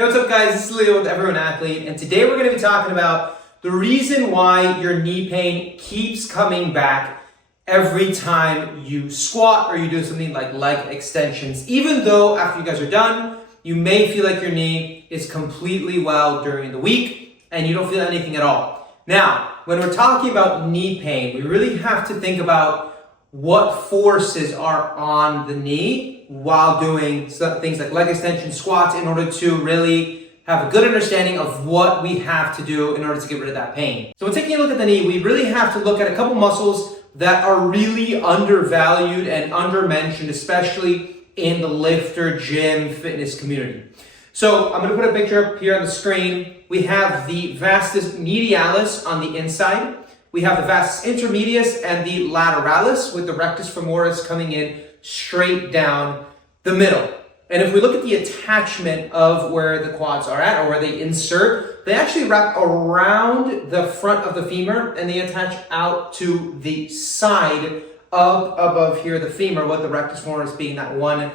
Hey, what's up guys? This is Leo with Everyone Athlete, and today we're going to be talking about the reason why your knee pain keeps coming back every time you squat or you do something like leg extensions. Even though after you guys are done, you may feel like your knee is completely well during the week and you don't feel anything at all. Now, when we're talking about knee pain, we really have to think about what forces are on the knee while doing things like leg extension, squats, in order to really have a good understanding of what we have to do in order to get rid of that pain. So when taking a look at the knee, we really have to look at a couple muscles that are really undervalued and undermentioned, especially in the lifter, gym, fitness community. So I'm going to put a picture up here on the screen. We have the vastus medialis on the inside. We have the vastus intermedius and the lateralis, with the rectus femoris coming in straight down the middle. And if we look at the attachment of where the quads are at, or where they insert, they actually wrap around the front of the femur and they attach out to the side of above here, the femur, with the rectus femoris being that one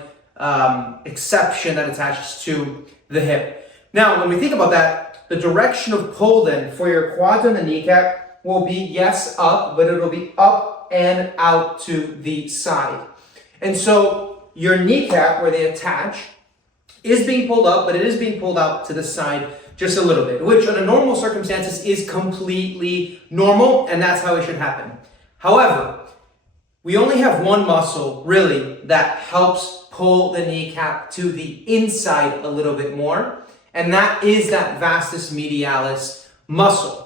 exception that attaches to the hip. Now, when we think about that, the direction of pull then for your quads and the kneecap will be, yes, up, but it'll be up and out to the side. And so your kneecap, where they attach, is being pulled up, but it is being pulled out to the side just a little bit, which under normal circumstances is completely normal, and that's how it should happen. However, we only have one muscle really that helps pull the kneecap to the inside a little bit more, and that is that vastus medialis muscle.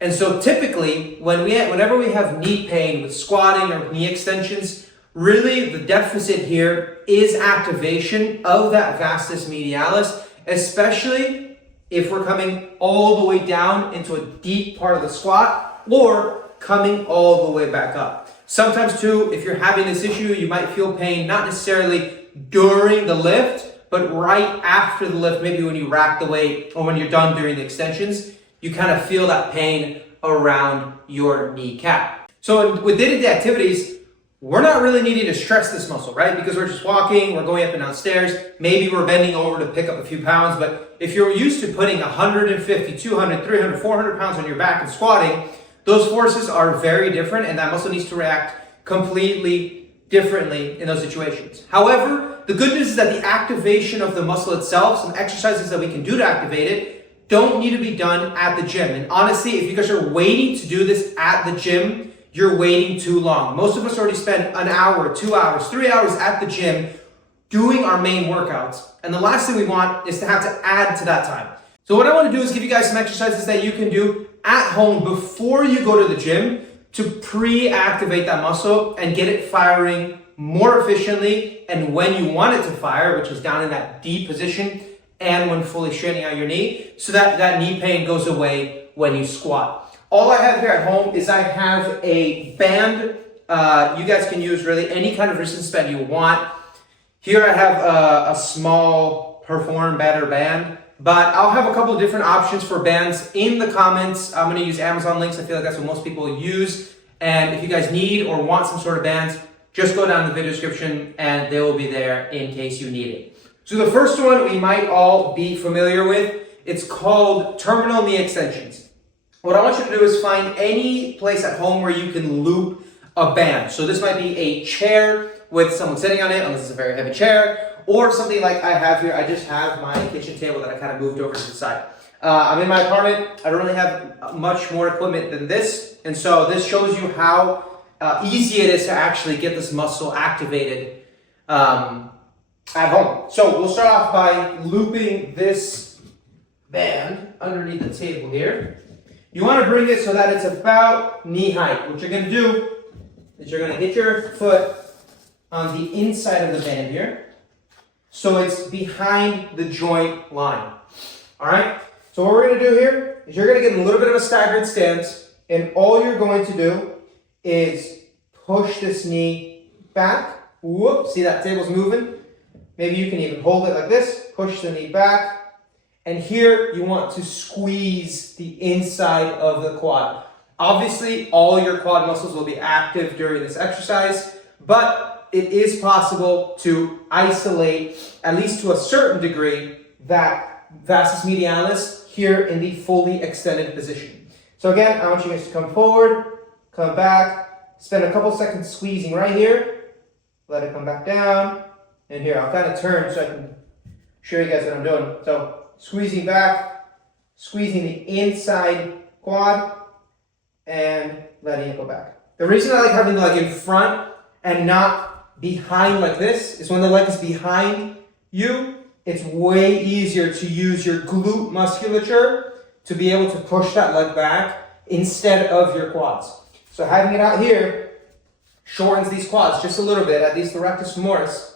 And so typically, whenever we have knee pain with squatting or knee extensions, really the deficit here is activation of that vastus medialis, especially if we're coming all the way down into a deep part of the squat or coming all the way back up. Sometimes too, if you're having this issue, you might feel pain not necessarily during the lift, but right after the lift, maybe when you rack the weight or when you're done during the extensions, you kind of feel that pain around your kneecap. So with day-to-day activities, we're not really needing to stress this muscle, right? Because we're just walking, we're going up and down stairs, maybe we're bending over to pick up a few pounds, but if you're used to putting 150, 200, 300, 400 pounds on your back and squatting, those forces are very different, and that muscle needs to react completely differently in those situations. However, the good news is that the activation of the muscle itself, some exercises that we can do to activate it, don't need to be done at the gym. And honestly, if you guys are waiting to do this at the gym, you're waiting too long. Most of us already spend an hour, 2 hours, 3 hours at the gym doing our main workouts. And the last thing we want is to have to add to that time. So what I want to do is give you guys some exercises that you can do at home before you go to the gym to pre-activate that muscle and get it firing more efficiently, and when you want it to fire, which is down in that D position, and when fully straightening out your knee, so that that knee pain goes away when you squat. All I have here at home is I have a band. You guys can use really any kind of resistance band you want. Here I have a small Perform Better band, but I'll have a couple of different options for bands in the comments. I'm going to use Amazon links. I feel like that's what most people use. And if you guys need or want some sort of bands, just go down in the video description and they will be there in case you need it. So the first one we might all be familiar with, it's called terminal knee extensions. What I want you to do is find any place at home where you can loop a band. So this might be a chair with someone sitting on it, unless it's a very heavy chair, or something like I have here. I just have my kitchen table that I kind of moved over to the side. I'm in my apartment. I don't really have much more equipment than this. And so this shows you how easy it is to actually get this muscle activated at home. So we'll start off by looping this band underneath the table here. You want to bring it so that it's about knee height. What you're going to do is you're going to hit your foot on the inside of the band here, so it's behind the joint line. All right? So what we're going to do here is you're going to get in a little bit of a staggered stance, and all you're going to do is push this knee back. Whoop, see that table's moving? Maybe you can even hold it like this, push the knee back. And here you want to squeeze the inside of the quad. Obviously, all your quad muscles will be active during this exercise, but it is possible to isolate, at least to a certain degree, that vastus medialis here in the fully extended position. So again, I want you guys to come forward, come back, spend a couple seconds squeezing right here, let it come back down, and here, I'll kind of turn so I can show you guys what I'm doing. So squeezing back, squeezing the inside quad, and letting it go back. The reason I like having the leg in front and not behind like this is when the leg is behind you, it's way easier to use your glute musculature to be able to push that leg back instead of your quads. So having it out here shortens these quads just a little bit, at least the rectus femoris,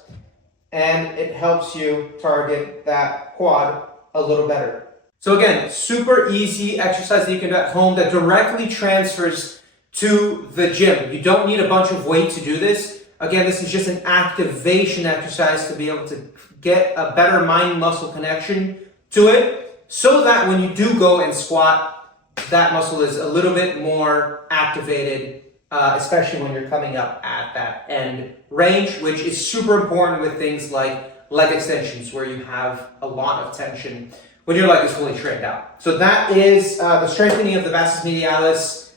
and it helps you target that quad a little better. So again, super easy exercise that you can do at home that directly transfers to the gym. You don't need a bunch of weight to do this. Again, this is just an activation exercise to be able to get a better mind-muscle connection to it, so that when you do go and squat, that muscle is a little bit more activated, especially when you're coming up at that end range, which is super important with things like leg extensions, where you have a lot of tension when your leg is fully straightened out. So that is the strengthening of the vastus medialis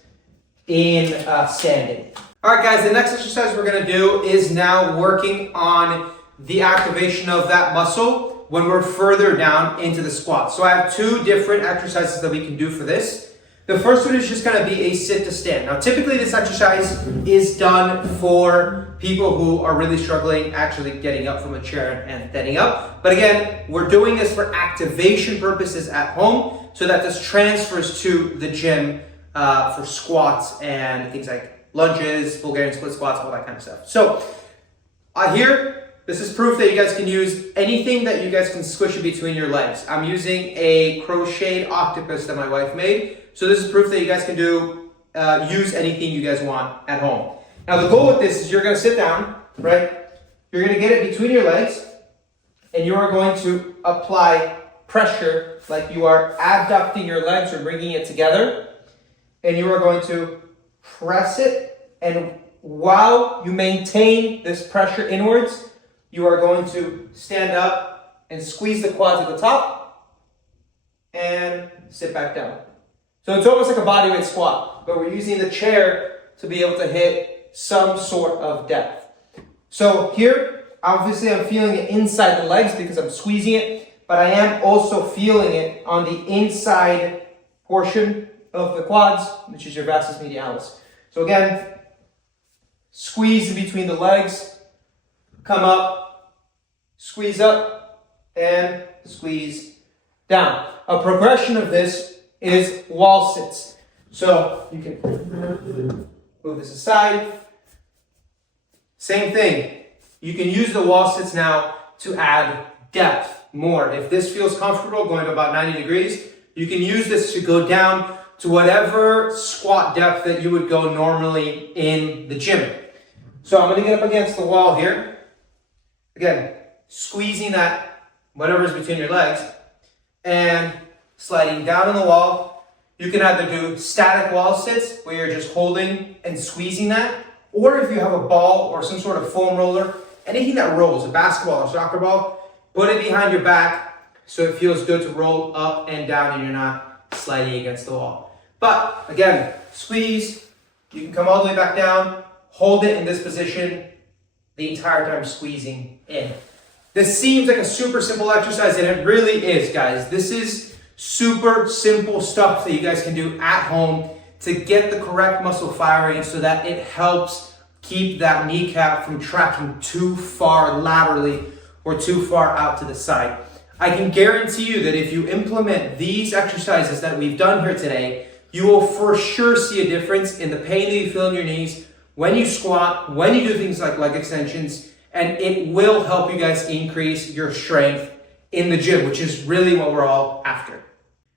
in standing. All right, guys, the next exercise we're gonna do is now working on the activation of that muscle when we're further down into the squat. So I have two different exercises that we can do for this. The first one is just gonna be a sit to stand. Now, typically this exercise is done for people who are really struggling actually getting up from a chair and standing up. But again, we're doing this for activation purposes at home so that this transfers to the gym for squats and things like lunges, Bulgarian split squats, all that kind of stuff. So here, this is proof that you guys can use anything that you guys can squish in between your legs. I'm using a crocheted octopus that my wife made. So this is proof that you guys can do, use anything you guys want at home. Now the goal with this is you're gonna sit down, right? You're gonna get it between your legs, and you are going to apply pressure like you are abducting your legs or bringing it together. And you are going to press it, and while you maintain this pressure inwards, you are going to stand up and squeeze the quads at the top and sit back down. So it's almost like a bodyweight squat, but we're using the chair to be able to hit some sort of depth. So here, obviously I'm feeling it inside the legs because I'm squeezing it, but I am also feeling it on the inside portion of the quads, which is your vastus medialis. So again, squeeze in between the legs, come up, squeeze up, and squeeze down. A progression of this is wall sits. So you can move this aside. Same thing. You can use the wall sits now to add depth more. If this feels comfortable, going to about 90 degrees, you can use this to go down to whatever squat depth that you would go normally in the gym. So I'm gonna get up against the wall here. Again, squeezing that whatever's between your legs and sliding down on the wall. You can either do static wall sits where you're just holding and squeezing that, or if you have a ball or some sort of foam roller, anything that rolls, a basketball or soccer ball, put it behind your back so it feels good to roll up and down and you're not sliding against the wall. But again, squeeze, you can come all the way back down, hold it in this position the entire time squeezing in. This seems like a super simple exercise, and it really is, guys. This is super simple stuff that you guys can do at home to get the correct muscle firing so that it helps keep that kneecap from tracking too far laterally or too far out to the side. I can guarantee you that if you implement these exercises that we've done here today, you will for sure see a difference in the pain that you feel in your knees when you squat, when you do things like leg extensions, and it will help you guys increase your strength in the gym, which is really what we're all after.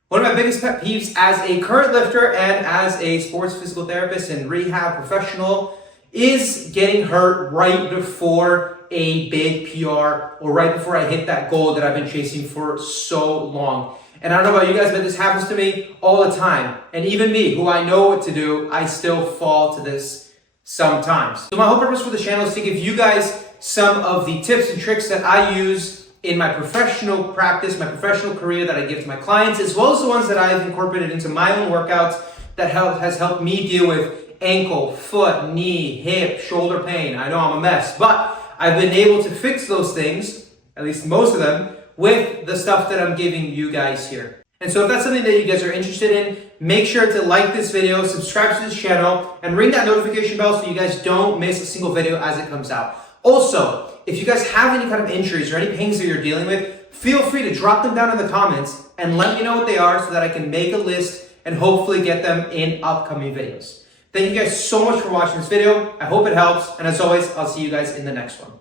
One of my biggest pet peeves as a current lifter and as a sports physical therapist and rehab professional is getting hurt right before a big PR or right before I hit that goal that I've been chasing for so long. And I don't know about you guys, but this happens to me all the time. And even me, who I know what to do, I still fall to this sometimes. So my whole purpose for the channel is to give you guys some of the tips and tricks that I use in my professional practice, my professional career that I give to my clients, as well as the ones that I've incorporated into my own workouts that has helped me deal with ankle, foot, knee, hip, shoulder pain. I know I'm a mess, but I've been able to fix those things, at least most of them, with the stuff that I'm giving you guys here. And so if that's something that you guys are interested in, make sure to like this video, subscribe to this channel, and ring that notification bell so you guys don't miss a single video as it comes out. Also, if you guys have any kind of injuries or any pains that you're dealing with, feel free to drop them down in the comments and let me know what they are so that I can make a list and hopefully get them in upcoming videos. Thank you guys so much for watching this video. I hope it helps. And as always, I'll see you guys in the next one.